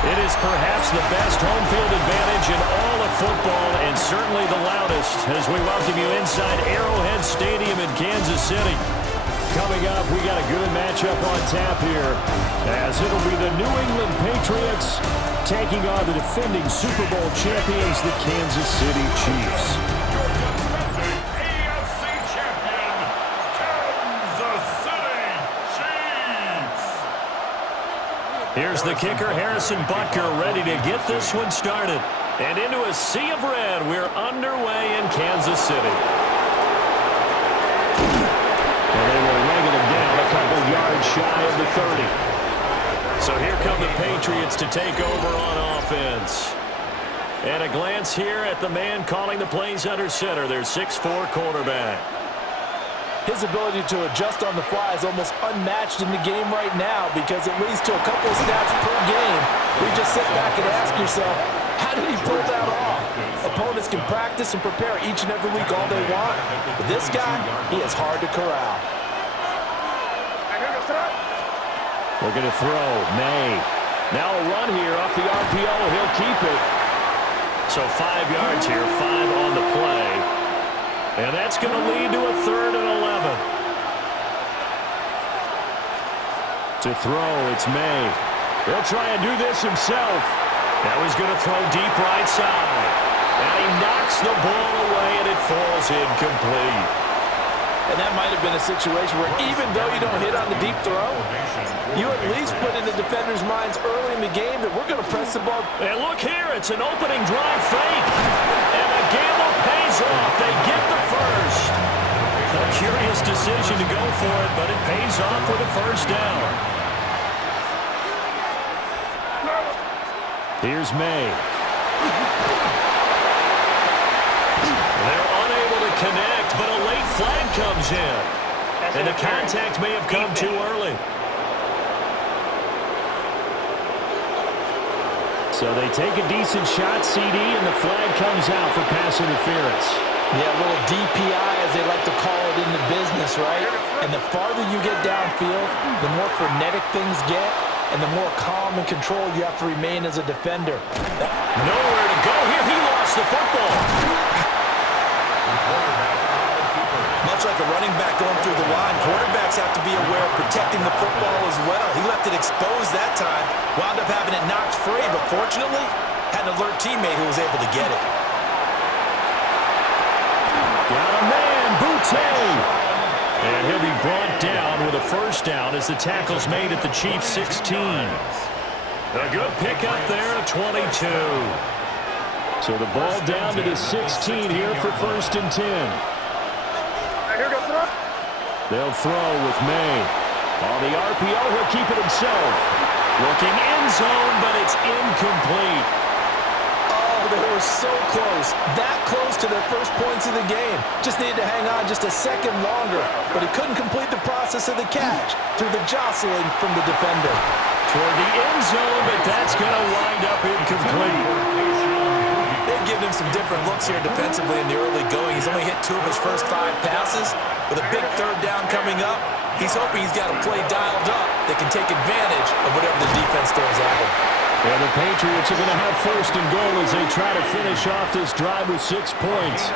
It is perhaps the best home field advantage in all of football and certainly the loudest as we welcome you inside Arrowhead Stadium in Kansas City. Coming up, we got a good matchup on tap here as it'll be the New England Patriots taking on the defending Super Bowl champions, the Kansas City Chiefs. Here's the kicker, Harrison Butker, ready to get this one started. And into a sea of red, we're underway in Kansas City. And they were legging him down a couple yards shy of the 30. So here come the Patriots to take over on offense. And a glance here at the man calling the plays under center, their 6'4" quarterback. His ability to adjust on the fly is almost unmatched in the game right now because it leads to a couple of snaps per game. We just sit back and ask yourself, how did he pull that off? Opponents can practice and prepare each and every week all they want, but this guy, he is hard to corral. We're going to throw. May. Now a run here off the RPO. He'll keep it. So 5 yards here, 5 on the play. And that's going to lead to a 3rd and 11. To throw, it's May. He'll try and do this himself. Now he's going to throw deep right side. And he knocks the ball away, and it falls incomplete. And that might have been a situation where even though you don't hit on the deep throw, you at least put in the defenders' minds early in the game that we're going to press the ball. And look here, it's an opening drive fake. And the gamble pays off. They get the first. A curious decision to go for it, but it pays off with a first down. Here's May. They're unable to connect, but a late flag comes in. And the contact may have come too early. So they take a decent shot, CD, and the flag comes out for pass interference. Yeah, a little DPI, as they like to call it in the business, right? And the farther you get downfield, the more frenetic things get, and the more calm and control you have to remain as a defender. Nowhere to go here. He lost the football. Much like a running back going through the line, quarterbacks have to be aware of protecting the football as well. He left it exposed that time, wound up having it knocked free, but fortunately, had an alert teammate who was able to get it. Got a man, Boutte. And he'll be brought down with a first down as the tackle's made at the Chiefs' 16. A good pickup there at 22. So the ball down to the 16 here for 1st and 10. They'll throw with May. On the RPO, he'll keep it himself. Looking end zone, but it's incomplete. Oh, they were so close. That close to their first points of the game. Just needed to hang on just a second longer. But he couldn't complete the process of the catch through the jostling from the defender. Toward the end zone, but that's going to wind up incomplete. They've given him some different looks here defensively in the early going. He's only hit 2 of his first 5 passes. With a big 3rd down coming up, he's hoping he's got a play dialed up that can take advantage of whatever the defense throws at him. And the Patriots are going to have 1st and goal as they try to finish off this drive with 6 points.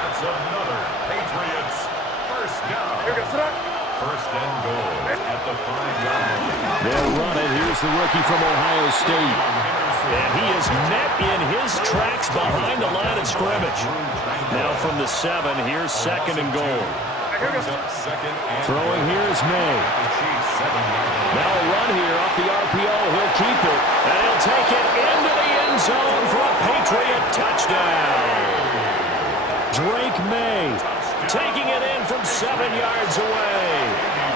That's another Patriots first down. 1st and goal at the 5-yard line. They'll run it. Here's the rookie from Ohio State. And he is met in his tracks behind the line of scrimmage. Now from the 7, here's 2nd and goal. Throwing here is May. Now a run here off the RPO. He'll keep it. And he'll take it into the end zone for a Patriot touchdown. Drake May taking it in from 7 yards away.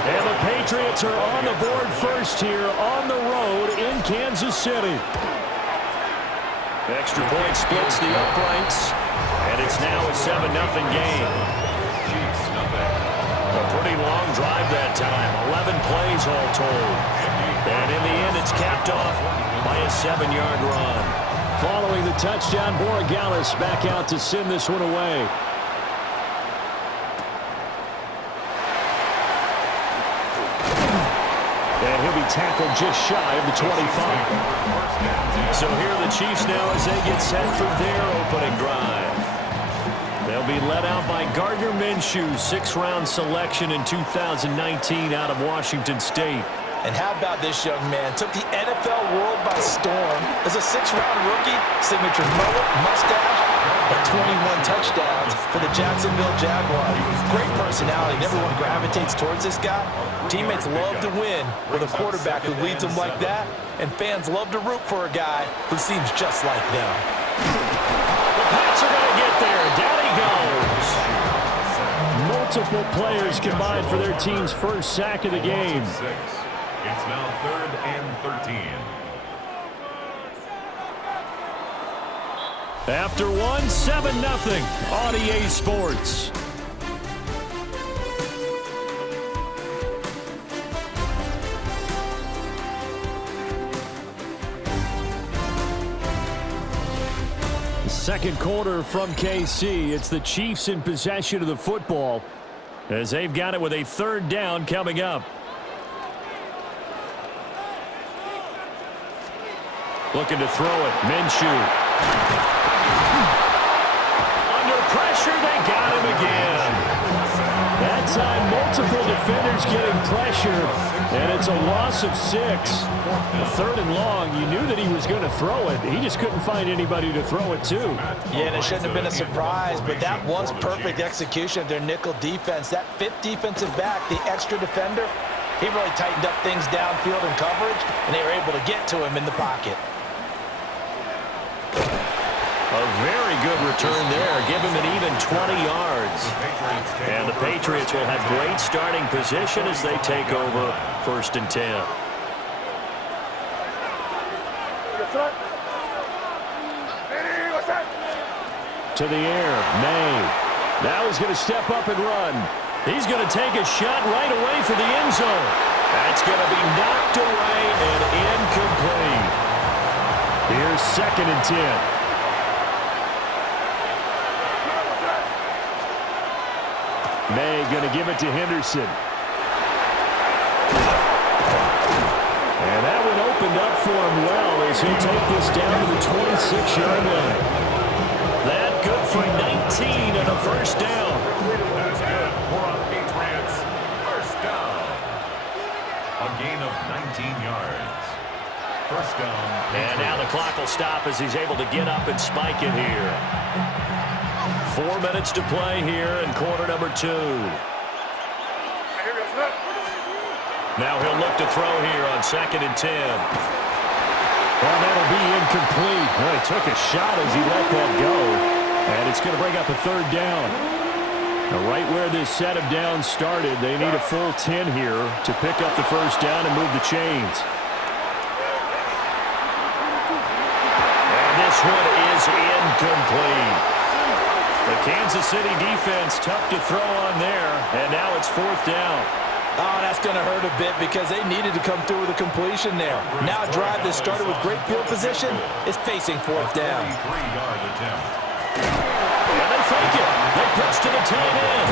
And the Patriots are on the board first here on the road in Kansas City. Extra point splits the uprights, and it's now a 7-0 game. A pretty long drive that time, 11 plays all told. And in the end, it's capped off by a 7-yard run. Following the touchdown, Borregales back out to send this one away. And he'll be tackled just shy of the 25. So here are the Chiefs now as they get set for their opening drive. They'll be led out by Gardner Minshew, 6th-round selection in 2019 out of Washington State. And how about this young man? Took the NFL world by storm. As a 6th-round rookie, signature mullet, mustache, but 21 touchdowns for the Jacksonville Jaguars. Great personality. Everyone gravitates towards this guy. Teammates love to win with a quarterback who leads them like that, and fans love to root for a guy who seems just like them. The Pats are going to get there. Down he goes. Multiple players combined for their team's first sack of the game. It's now 3rd and 13. After one, 7-0 on EA Sports. Second quarter from KC. It's the Chiefs in possession of the football as they've got it with a 3rd down coming up. Looking to throw it. Minshew. Under pressure, they got him again. That time, multiple defenders getting pressure, and it's a loss of 6. 3rd and long, you knew that he was going to throw it. He just couldn't find anybody to throw it to. Yeah, and it shouldn't have been a surprise, but that was perfect execution of their nickel defense. That 5th defensive back, the extra defender, he really tightened up things downfield in coverage, and they were able to get to him in the pocket. A very good return there. Give him an even 20 yards. And the Patriots will have great starting position as they take over 1st and 10. To the air, May. Now he's going to step up and run. He's going to take a shot right away for the end zone. That's going to be knocked away and incomplete. Here's 2nd and 10. May going to give it to Henderson. And that one opened up for him well as he'll take this down to the 26-yard line. That good for 19 and a 1st down. That's good for a Patriots 1st down. A gain of 19 yards. 1st down. And now the clock will stop as he's able to get up and spike it here. 4 minutes to play here in quarter number 2. Now he'll look to throw here on 2nd and 10. Well, that'll be incomplete. Well, he took a shot as he let that go. And it's going to bring up a 3rd down. Now, right where this set of downs started, they need a full 10 here to pick up the 1st down and move the chains. And this one is incomplete. The Kansas City defense tough to throw on there, and now it's 4th down. Oh, that's going to hurt a bit because they needed to come through with a completion there. Now a drive that started with great field position is facing 4th down. 3-yard attempt. And they fake it. They pitch to the tight end.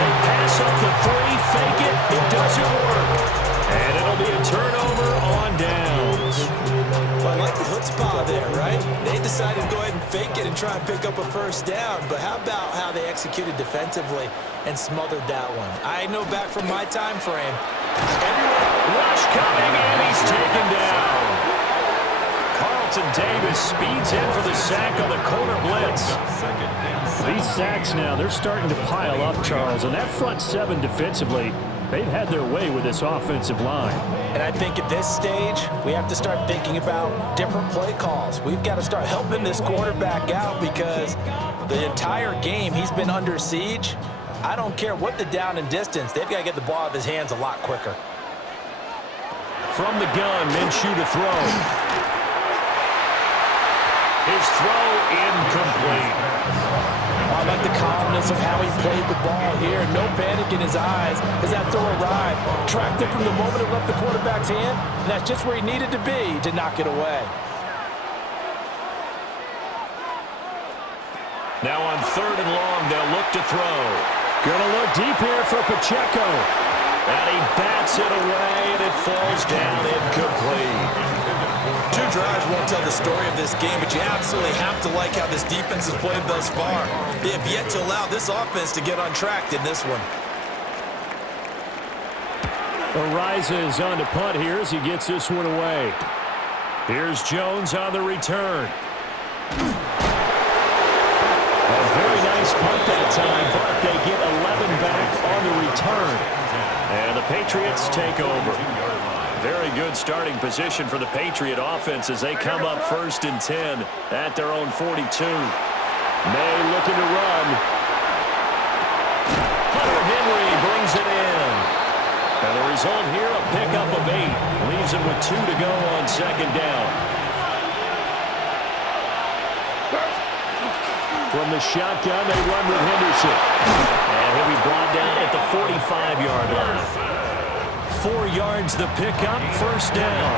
They pass up the 3, fake it. It doesn't work. And it'll be a turnover on downs. Well, I like the chutzpah there, right? They decided to go ahead and fake it and try and pick up a 1st down. But how about how they executed defensively and smothered that one? I know back from my time frame. Rush coming, and he's taken down. Carlton Davis speeds in for the sack on the corner blitz. These sacks now, they're starting to pile up, Charles. And that front 7 defensively, they've had their way with this offensive line. And I think at this stage, we have to start thinking about different play calls. We've got to start helping this quarterback out because the entire game he's been under siege. I don't care what the down and distance. They've got to get the ball out of his hands a lot quicker. From the gun, Minshew to throw. His throw incomplete. I like the calmness of how he played the ball here. No panic in his eyes as that throw arrived. Tracked it from the moment it left the quarterback's hand, and that's just where he needed to be to knock it away. Now on 3rd and long, they'll look to throw. Gonna look deep here for Pacheco. And he bats it away, and it falls down incomplete. 2 drives won't tell the story of this game, but you absolutely have to like how this defense has played thus far. They have yet to allow this offense to get on track in this one. Ariza on to punt here as he gets this one away. Here's Jones on the return. A very nice punt that time, but they get 11 back on the return. And the Patriots take over. Very good starting position for the Patriot offense as they come up 1st and 10 at their own 42. May looking to run. Hunter Henry brings it in. And the result here, a pickup of 8. Leaves him with 2 to go on 2nd down. From the shotgun, they run with Henderson. And he'll be brought down at the 45-yard line. 4 yards the pickup, 1st down.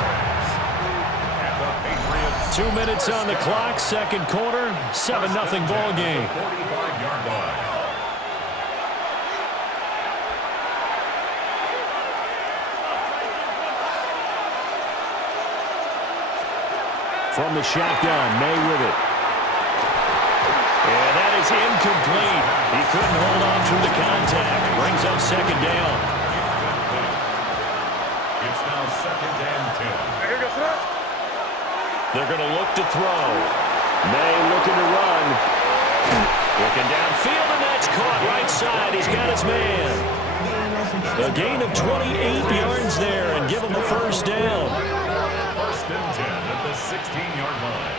2 minutes on the clock, 2nd quarter, 7-0 ball game. 45-yard line. From the shotgun, May with it. And that is incomplete. He couldn't hold on through the contact. Brings up 2nd down. It's now 2nd and 10. They're going to look to throw. May looking to run. Looking downfield, and that's caught right side. He's got his man. A gain of 28 yards there, and give him a 1st down. 1st and 10 at the 16-yard line.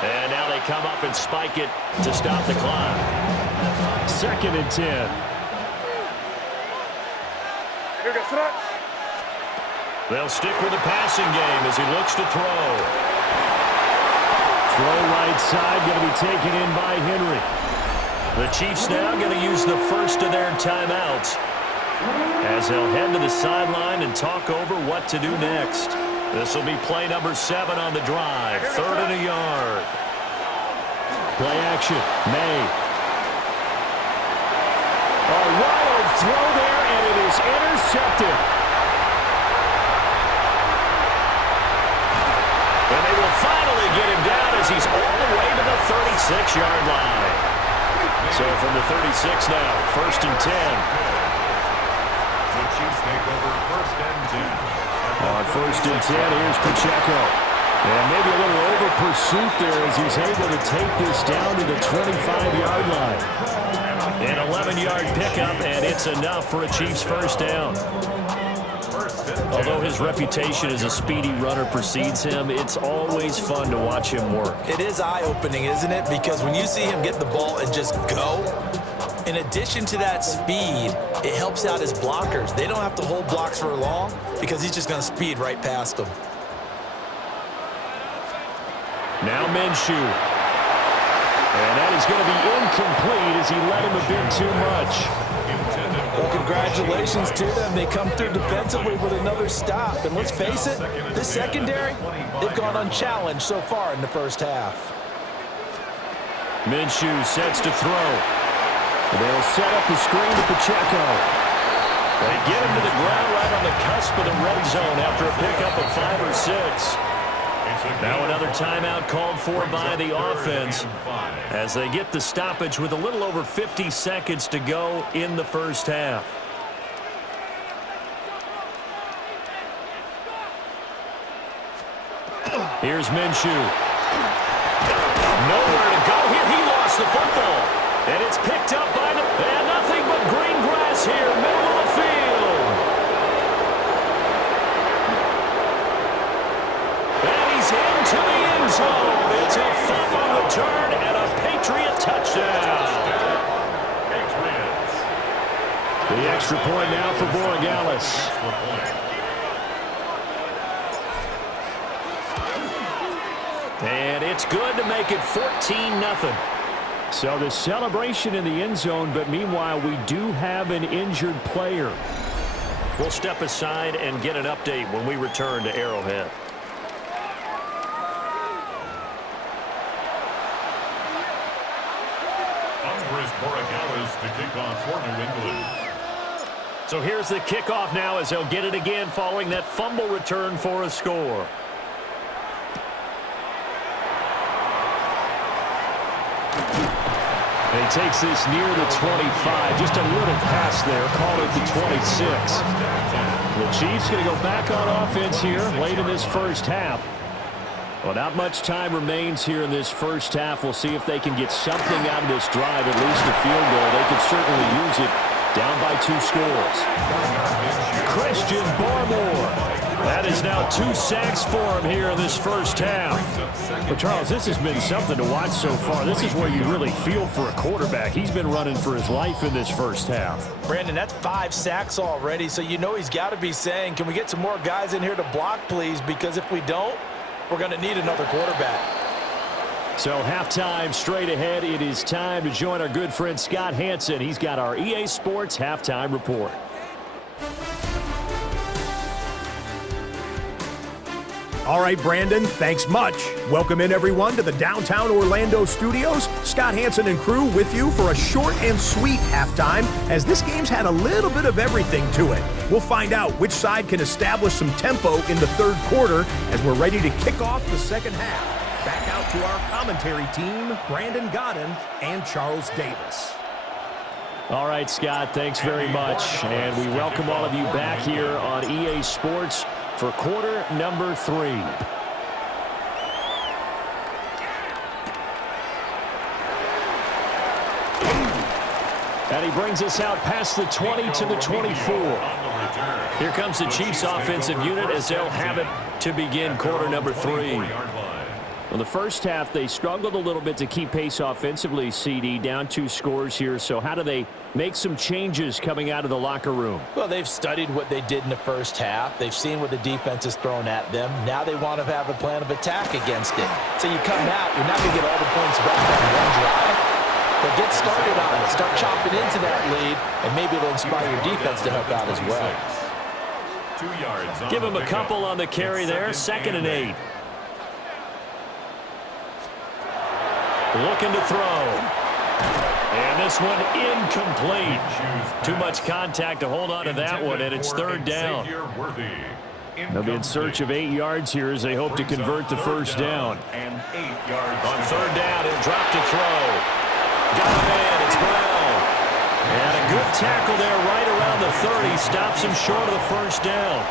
And now they come up and spike it to stop the clock. 2nd and 10. They'll stick with the passing game as he looks to throw. Throw right side, going to be taken in by Henry. The Chiefs now going to use the first of their timeouts as they'll head to the sideline and talk over what to do next. This will be play number 7 on the drive. 3rd and a yard. Play action. May. A wild throw there, and it is intercepted. And they will finally get him down as he's all the way to the 36-yard line. So from the 36 now, 1st and 10. The Chiefs take over 1st and 10. On 1st and 10, here's Pacheco. And maybe a little over pursuit there as he's able to take this down to the 25-yard line. An 11-yard pickup, and it's enough for a Chiefs 1st down. Although his reputation as a speedy runner precedes him, it's always fun to watch him work. It is eye-opening, isn't it? Because when you see him get the ball and just go, in addition to that speed, it helps out his blockers. They don't have to hold blocks for long because he's just going to speed right past them. Now Minshew. And that is going to be incomplete as he led him a bit too much. Well, congratulations to them. They come through defensively with another stop. And let's face it, this secondary, they've gone unchallenged so far in the 1st half. Minshew sets to throw. They'll set up the screen to Pacheco. They get him to the ground right on the cusp of the red zone after a pickup of 5 or 6. Now another timeout called for by the offense as they get the stoppage with a little over 50 seconds to go in the 1st half. Here's Minshew. Nowhere to go here. He lost the football. And it's picked up by the... And nothing but green grass here, middle of the field. And he's into the end zone. It's a fumble return and a Patriot touchdown. The extra point now for Borregales. And it's good to make it 14-0. So the celebration in the end zone, but meanwhile, we do have an injured player. We'll step aside and get an update when we return to Arrowhead. Andres Borregales to kick off for New England. So here's the kickoff now as they'll get it again following that fumble return for a score. And he takes this near the 25. Just a little pass there. Called it the 26. The Chiefs going to go back on offense here late in this first half. Well, not much time remains here in this first half. We'll see if they can get something out of this drive, at least a field goal. They could certainly use it. Down by 2 scores. Christian Barmore. That is now 2 sacks for him here in this first half. But, Charles, this has been something to watch so far. This is where you really feel for a quarterback. He's been running for his life in this first half. Brandon, that's 5 sacks already, so you know he's got to be saying, can we get some more guys in here to block, please? Because if we don't, we're going to need another quarterback. So halftime straight ahead. It is time to join our good friend Scott Hanson. He's got our EA Sports Halftime Report. All right, Brandon, thanks much. Welcome in, everyone, to the downtown Orlando studios. Scott Hanson and crew with you for a short and sweet halftime, as this game's had a little bit of everything to it. We'll find out which side can establish some tempo in the third quarter as we're ready to kick off the second half. Back out to our commentary team, Brandon Godden and Charles Davis. All right, Scott, thanks very much. And we welcome all of you back here on EA Sports for quarter number 3. And he brings us out past the 20 to the 24. Here comes the Chiefs offensive unit as they'll have it to begin quarter number 3. Well, the first half, they struggled a little bit to keep pace offensively, CD, down 2 scores here. So how do they make some changes coming out of the locker room? Well, they've studied what they did in the first half. They've seen what the defense has thrown at them. Now they want to have a plan of attack against it. So you come out, you're not going to get all the points back on one drive, but get started on it. Start chopping into that lead, and maybe it'll inspire your defense to help out as well. 2 yards. Give him a couple on the carry there. 2nd and 8. Looking to throw. And this one incomplete. Too much contact to hold on to that one, and it's 3rd down. They'll be in search of 8 yards here as they hope to convert the first down. On 3rd down, he'll drop to throw. Got a man, it's Brown. And a good tackle there right around the 30. Stops him short of the first down.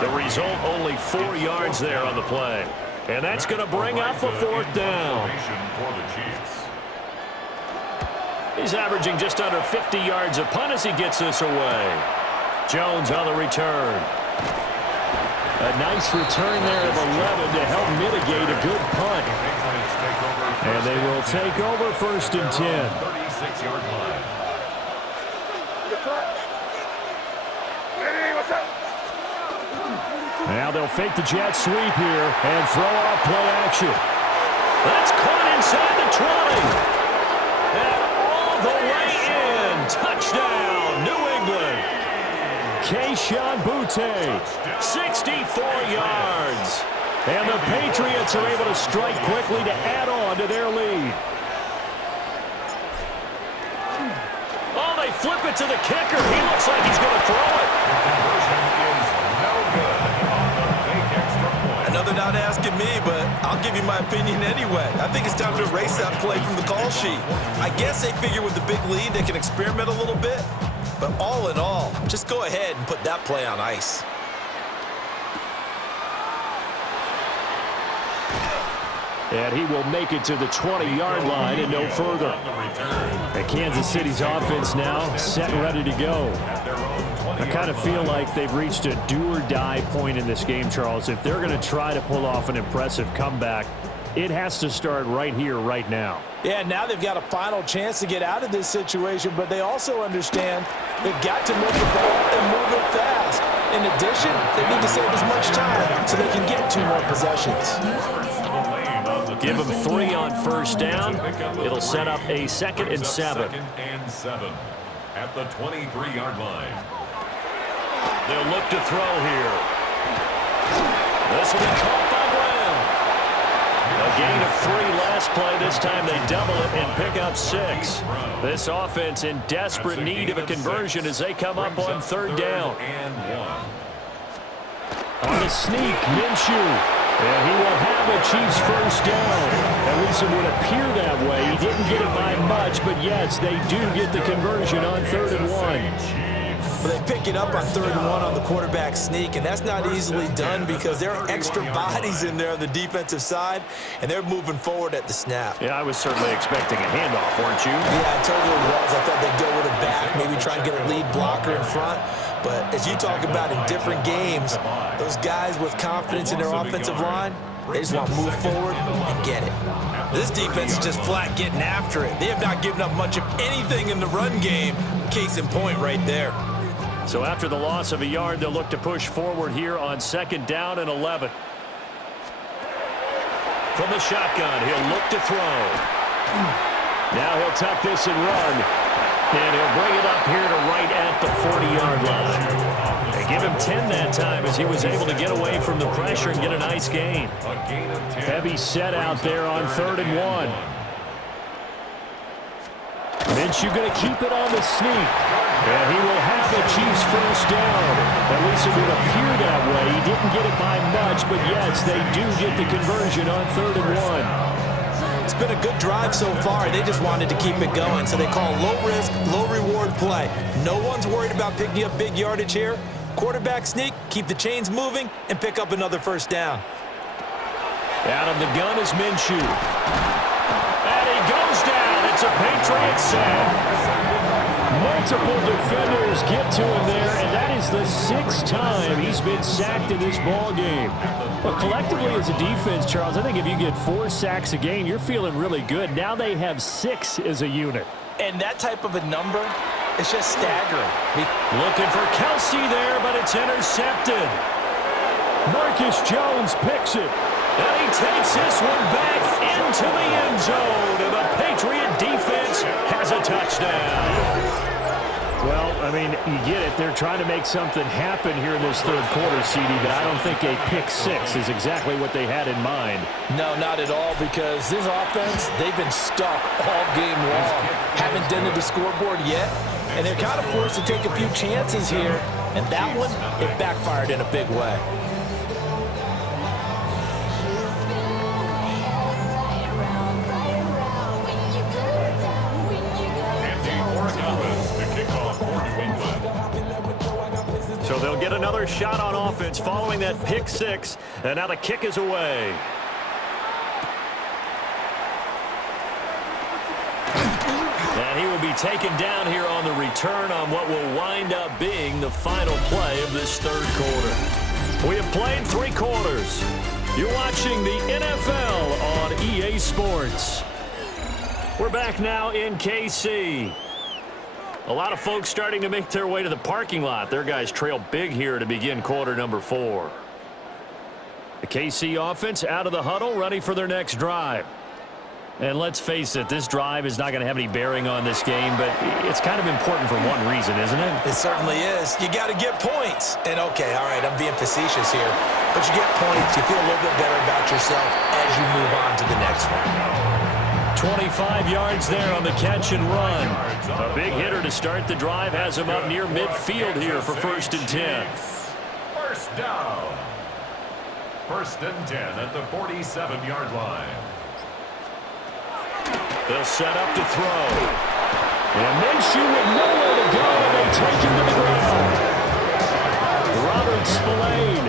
The result, only 4 yards there on the play. And that's going to bring up a 4th down. He's averaging just under 50 yards a punt as he gets this away. Jones on the return. A nice return there of 11 to help mitigate a good punt. And they will take over 1st and 10. 36-yard line. Now they'll fake the jet sweep here and throw off play action. That's caught inside the 20. And all the way in. Touchdown, New England. Keyshawn Butte, 64 yards. And the Patriots are able to strike quickly to add on to their lead. Oh, they flip it to the kicker. He looks like he's going to throw it. Another not asking me, but I'll give you my opinion anyway. I think it's time to erase that play from the call sheet. I guess they figure with the big lead they can experiment a little bit. But all in all, just go ahead and put that play on ice. And he will make it to the 20-yard line and no further. And Kansas City's offense now set and ready to go. I kind of feel like they've reached a do-or-die point in this game, Charles. If they're going to try to pull off an impressive comeback, it has to start right here, right now. Yeah, now they've got a final chance to get out of this situation, but they also understand they've got to move the ball and move it fast. In addition, they need to save as much time so they can get 2 more possessions. Give them 3 on 1st down. It'll set up a 2nd and 7. 2nd and 7 at the 23-yard line. They'll look to throw here. This will be caught by Brown. A gain of 3 last play. This time they double it and pick up 6. This offense in desperate need of a conversion as they come up on 3rd down. On the sneak, Minshew. And he will have a Chiefs first down. At least it would appear that way. He didn't get it by much, but yes, they do get the conversion on 3rd and 1. Well, they pick it up on 3rd and 1 on the quarterback sneak, and that's not easily done because there are extra bodies in there on the defensive side, and they're moving forward at the snap. Yeah, I was certainly expecting a handoff, weren't you? Yeah, I totally was. I thought they'd go with a back, maybe try and get a lead blocker in front. But as you talk about in different games, those guys with confidence in their offensive line, they just want to move forward and get it. This defense is just flat getting after it. They have not given up much of anything in the run game. Case in point right there. So after the loss of a yard, they'll look to push forward here on 2nd down and 11. From the shotgun, he'll look to throw. Now he'll tuck this and run. And he'll bring it up here to right at the 40-yard line. They give him 10 that time as he was able to get away from the pressure and get a nice gain. Heavy set out there on 3rd and 1. Minshew going to keep it on the sneak. And he will have the Chiefs first down. At least it would appear that way. He didn't get it by much, but yes, they do get the conversion on 3rd and 1. It's been a good drive so far. They just wanted to keep it going, so they call low-risk, low-reward play. No one's worried about picking up big yardage here. Quarterback sneak, keep the chains moving, and pick up another first down. Out of the gun is Minshew. And he goes down. It's a Patriot sack. Multiple defenders get to him there, and that is the 6th time he's been sacked in this ball game. But collectively as a defense, Charles, I think if you get 4 sacks a game, you're feeling really good. Now they have 6 as a unit. And that type of a number is just staggering. Looking for Kelsey there, but it's intercepted. Marcus Jones picks it. And he takes this one back into the end zone. And the Patriot defense has a touchdown. Well, I mean, you get it. They're trying to make something happen here in this 3rd quarter, CD, but I don't think a pick 6 is exactly what they had in mind. No, not at all, because this offense, they've been stuck all game long. Haven't dented the scoreboard yet, and they're kind of forced to take a few chances here, and that one, it backfired in a big way. So they'll get another shot on offense following that pick 6, and now the kick is away. And he will be taken down here on the return on what will wind up being the final play of this 3rd quarter. We have played 3 quarters. You're watching the NFL on EA Sports. We're back now in KC. A lot of folks starting to make their way to the parking lot. Their guys trail big here to begin quarter number 4. The KC offense out of the huddle, ready for their next drive. And let's face it, this drive is not going to have any bearing on this game, but it's kind of important for one reason, isn't it? It certainly is. You got to get points. And, okay, all right, I'm being facetious here. But you get points, you feel a little bit better about yourself as you move on to the next one. 25 yards there on the catch and run. A big hitter to start the drive has him up near midfield here for 1st and 10. First down. 1st and 10 at the 47-yard line. They'll set up to throw. And Minshew with nowhere to go, and they take him to the ground. Robert Spillane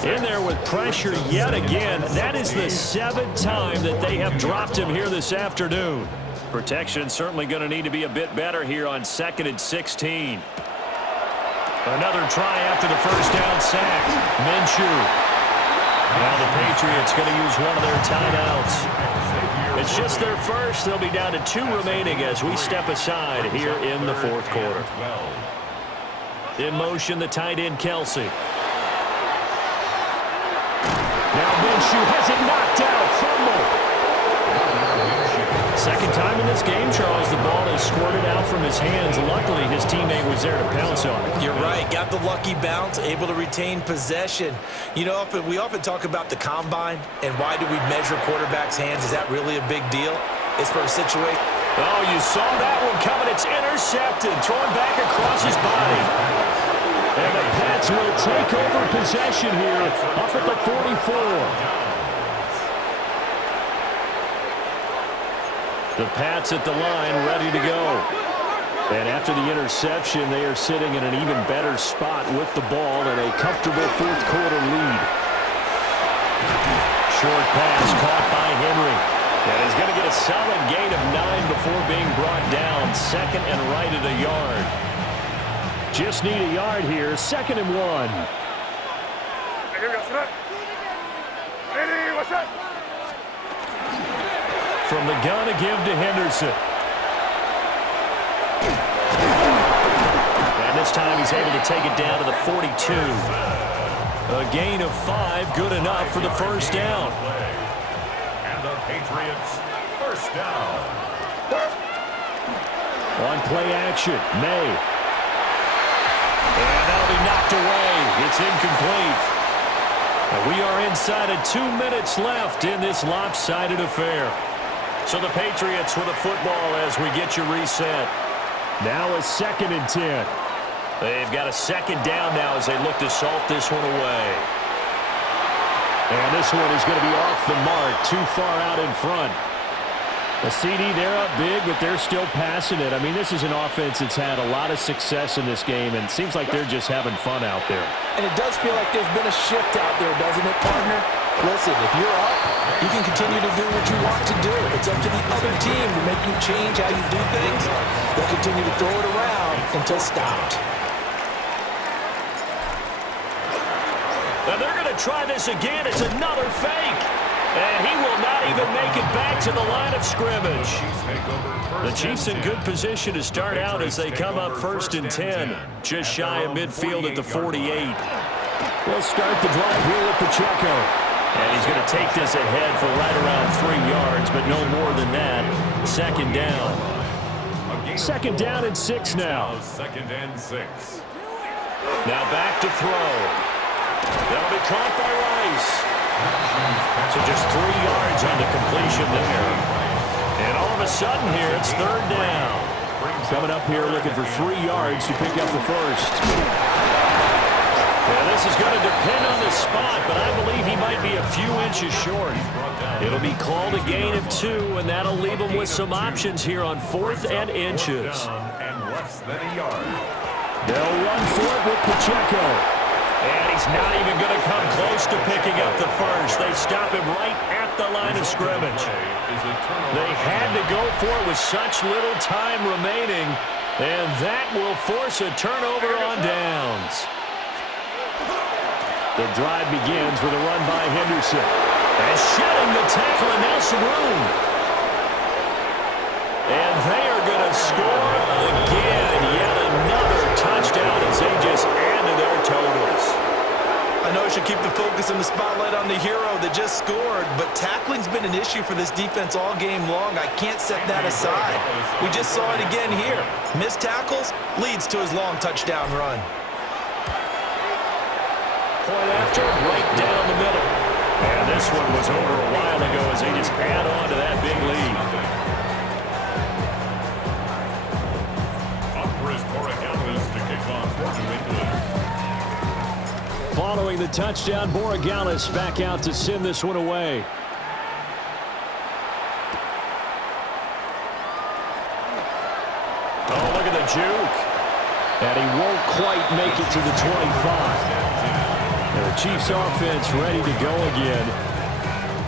in there with pressure yet again. That is the 7th time that they have dropped him here this afternoon. Protection certainly going to need to be a bit better here on 2nd and 16. Another try after the first down sack. Minshew. Now the Patriots going to use one of their timeouts. It's just their first. They'll be down to 2 remaining as we step aside here in the 4th quarter. In motion, the tight end, Kelsey. Now Minshew has it knocked out. Fumble. Second time in this game, Charles, the ball is squirted out from his hands. Luckily, his teammate was there to pounce on it. You're right. Got the lucky bounce, able to retain possession. You know, we often talk about the combine and why do we measure quarterbacks' hands. Is that really a big deal? It's for a situation. Oh, you saw that one coming. It's intercepted. Throwing back across his body. And the Pats will take over possession here up at the 44. The Pats at the line, ready to go. And after the interception, they are sitting in an even better spot with the ball and a comfortable fourth quarter lead. Short pass caught by Henry. And he's going to get a solid gain of 9 before being brought down. Second and right at a yard. Just need a yard here. 2nd and 1. From the gun to give to Henderson. And this time he's able to take it down to the 42. A gain of 5, good enough for the first down. And the Patriots, first down. On play action, May. And that'll be knocked away. It's incomplete. And we are inside of 2 minutes left in this lopsided affair. So the Patriots with a football as we get you reset. Now a 2nd and 10. They've got a second down now as they look to salt this one away. And this one is going to be off the mark, too far out in front. The CD, they're up big, but they're still passing it. I mean, this is an offense that's had a lot of success in this game, and it seems like they're just having fun out there. And it does feel like there's been a shift out there, doesn't it, partner? Listen, if you're up, you can continue to do what you want to do. It's up to the other team to make you change how you do things. They'll continue to throw it around until stopped. And they're going to try this again. It's another fake. And he will not even make it back to the line of scrimmage. The Chiefs in good position to start out as they come up 1st and 10. Just shy of midfield at the 48. We'll start the drive here with Pacheco. And he's going to take this ahead for right around 3 yards, but no more than that. 2nd down. 2nd down and 6 now. 2nd and 6. Now back to throw. That'll be caught by Rice. So just 3 yards on the completion there. And all of a sudden here, it's 3rd down. Coming up here looking for 3 yards to pick up the first. Yeah, this is going to depend on the spot, but I believe he might be a few inches short. It'll be called a gain of 2, and that'll leave him with some options here on 4th and inches. And less than a yard. They'll run for it with Pacheco. And he's not even going to come close to picking up the first. They stop him right at the line of scrimmage. They had to go for it with such little time remaining, and that will force a turnover on downs. The drive begins with a run by Henderson. And shedding the tackle, and now some room. And they are going to score again. Yet another touchdown as they just add to their totals. I know I should keep the focus and the spotlight on the hero that just scored, but tackling's been an issue for this defense all game long. I can't set that aside. We just saw it again here. Missed tackles leads to his long touchdown run. Point after, right down the middle. And this one was over a while ago as they just add on to that big lead. Following the touchdown, Borregales back out to send this one away. Oh, look at the juke. And he won't quite make it to the 25. And the Chiefs offense ready to go again.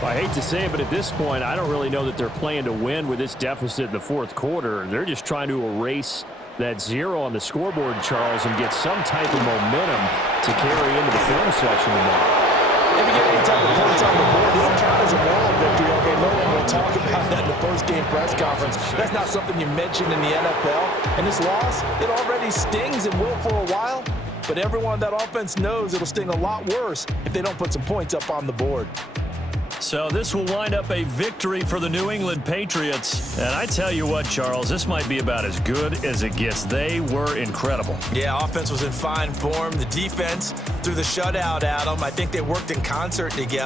I hate to say it, but at this point, I don't really know that they're playing to win with this deficit in the fourth quarter. They're just trying to erase that 0 on the scoreboard, Charles, and get some type of momentum to carry into the film section tomorrow. If you get any type of points on the board, it'll count as a moral victory. Okay, no one will talk about that in the post-game press conference. That's not something you mentioned in the NFL. And this loss, it already stings and will for a while. But everyone on that offense knows it'll sting a lot worse if they don't put some points up on the board. So this will wind up a victory for the New England Patriots. And I tell you what, Charles, this might be about as good as it gets. They were incredible. Yeah, offense was in fine form. The defense threw the shutout at them. I think they worked in concert together.